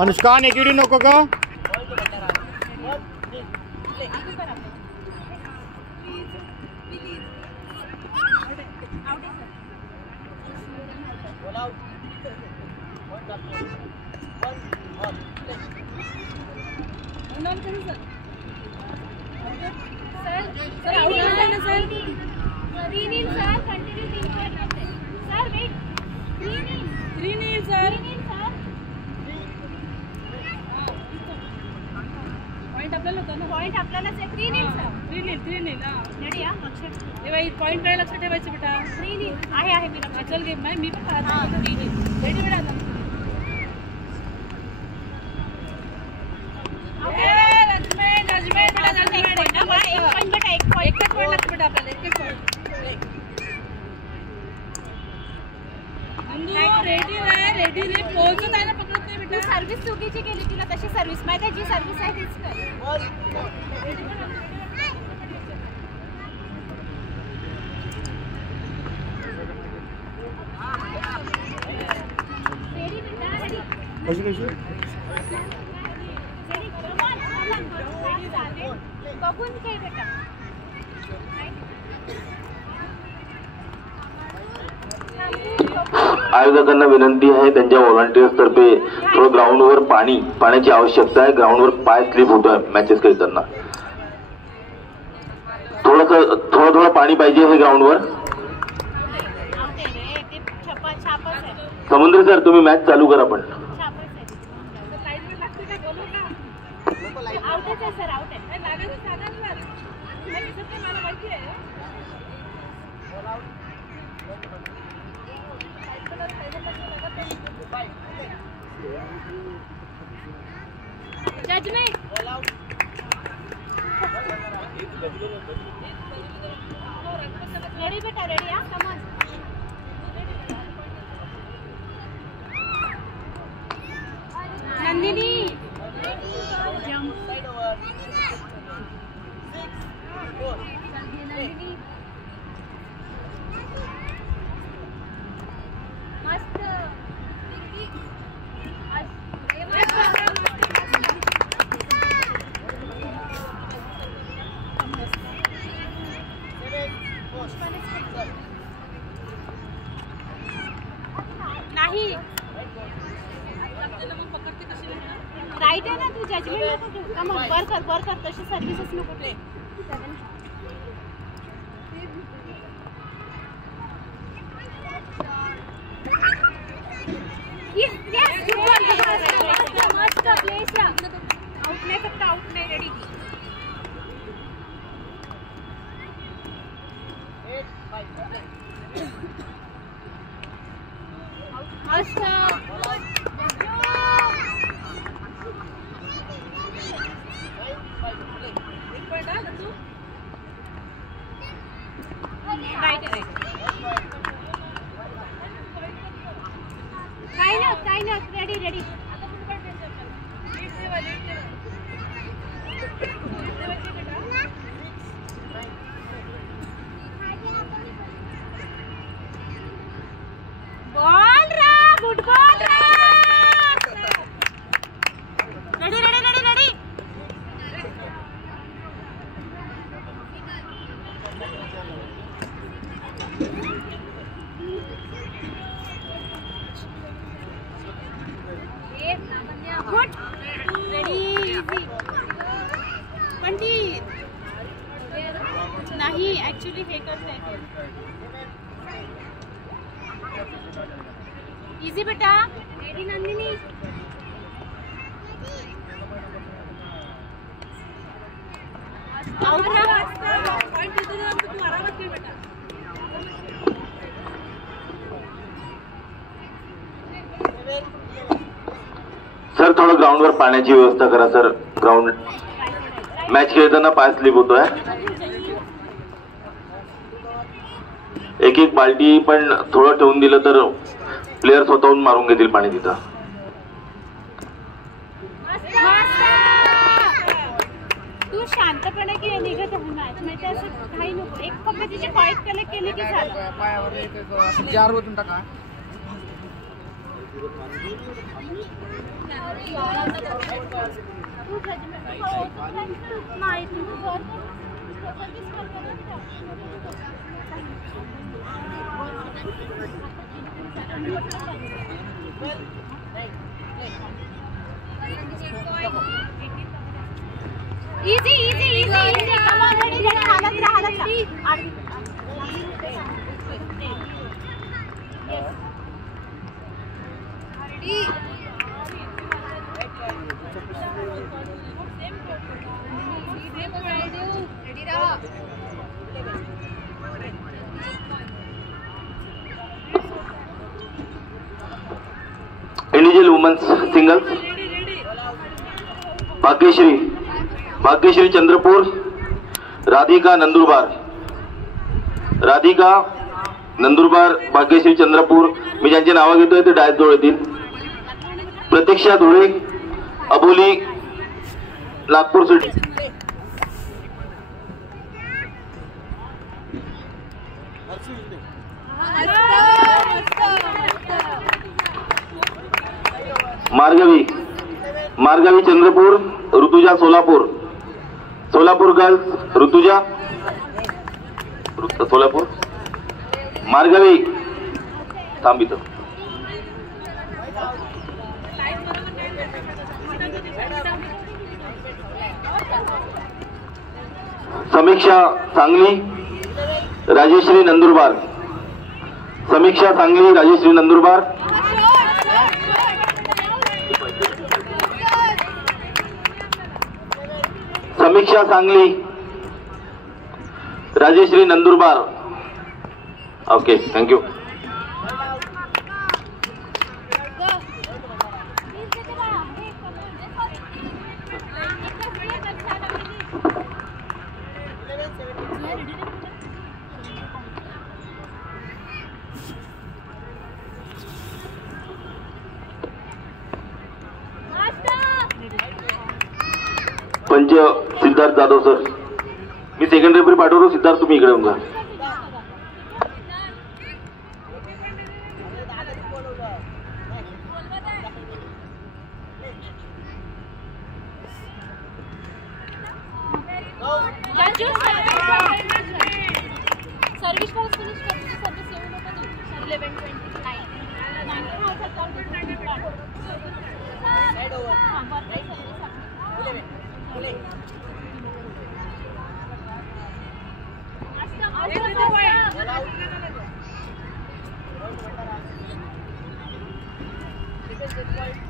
अनुष्का नेगेटिव्ह नको का? पॉइंट काय लक्षात ठेवायचं बेटा? आहे आहे मी चल गेम नाही मी पण पाहत रेडी बेटा. रेडी रे पोहोचत आहे ना पकडत नाही बेटा. सर्व्हिस चुकीची केली तिला तशी सर्व्हिस माहिती आहे जी सर्व्हिस आहे तीच कर. कशी कशी बघून काय बेटा. आयोजकांना विनंती आहे त्यांच्या व्हॉलंटियर्स तर्फे थोडं ग्राउंडवर पाण्याची आवश्यकता आहे. ग्राउंडवर पाय स्लिप होतोय मॅचेस खेळताना. थोडं पाणी पाहिजे हे ग्राउंडवर. समुद्र सर तुम्ही मॅच चालू करा पण. रेडी बेटा रेडी हा कमान. नंदिनी मस्त नाही राईट आहे ना तू जजमेंट नको कम वर कर तशी सर्व्हिसेस नको प्ले. मस्त प्लेस आउट नाही फक्त आउट नाही. रेडी मस्त काय ना रेडी बॉल रा गुड बॉल रा. Ready good ready. पंडित नाही ऍक्च्युली हे करते इजी बेटा. रेडी नंदिनी सर थोडं ग्राउंडवर पाण्याची व्यवस्था करा सर. ग्राउंड मॅच खेळताना पाय स्लिप होतोय. एक बाल्टी पण थोडं ठेवून दिलं तर प्लेयर स्वतःहून मारून घेतील पाणी तिथं. तू शांतपणे की निघत होणार म्हणजे असं काही नको. एक फक्त तिचे पाय कलेक्ट केले की झालं. Easy, easy, easy, easy. Come on, ready, ready. हालत रहा. Ready रहा. Individual women's singles Bhagyashree Chandrapur, Radhika Nandurbar, Bhagyashree Chandrapur. मी ज्यांची नावं घेतोय ते डायस जवळ येतील. प्रतीक्षा धुळे, अबोली, नागपूर सिटी. मार्गवी चंद्रपूर, ऋतुजा सोलापूर गर्ल्स, ऋतुजा सोलापूर. मार्गवी थांबित. समीक्षा सांगली, राजेश्री नंदुरबार. समीक्षा सांगली, राजेश्री नंदुरबार. समीक्षा सांगली, राजेश्री नंदुरबार. Okay, thank you. पंच सिद्धार्थ जाधव सर. मी सेकंड रेफरी पाठवतो. सिद्धार्थ तुम्ही इकडे उभा. सर्विस पाऊस फिनिश करते. सर्विस येऊ नका देऊ. 11:29 Because